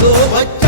Cứu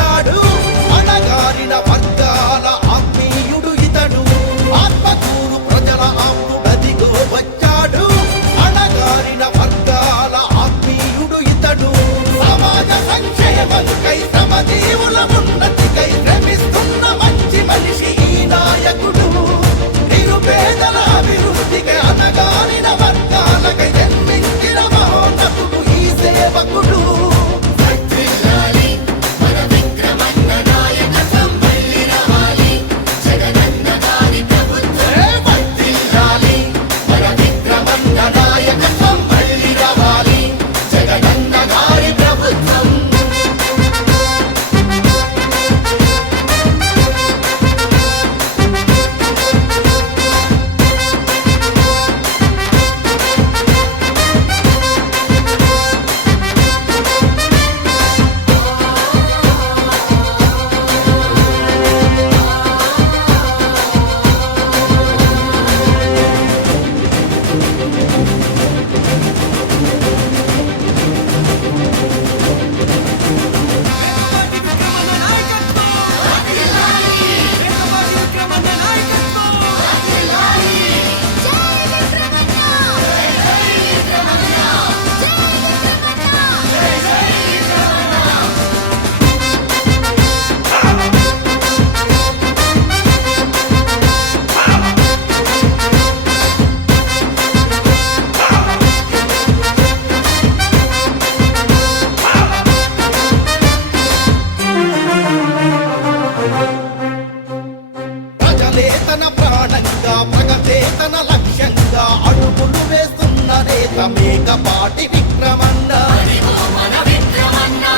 తన ప్రాణంగా ప్రగతే తన లక్ష్యంగా అడుగులు వేస్తున్న నేత మేకపాటి విక్రమన్న.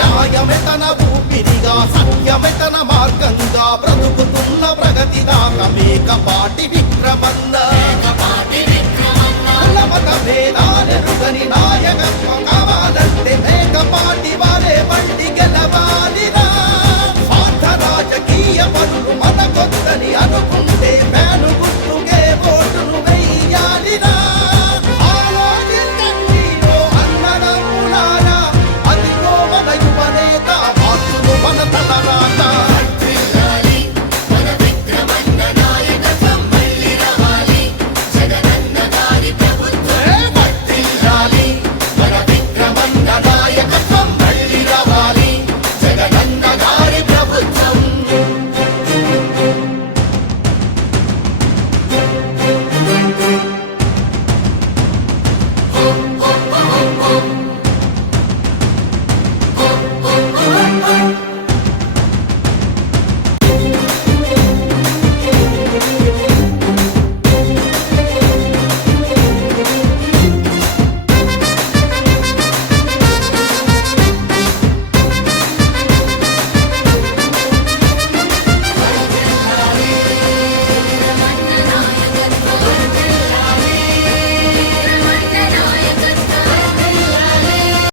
న్యాయమే తన ఊపిరిగా సత్యమే తన మార్గంగా బ్రతుకుతున్న ప్రగతి దాక మేకపాటి విక్రమన్న. కులమత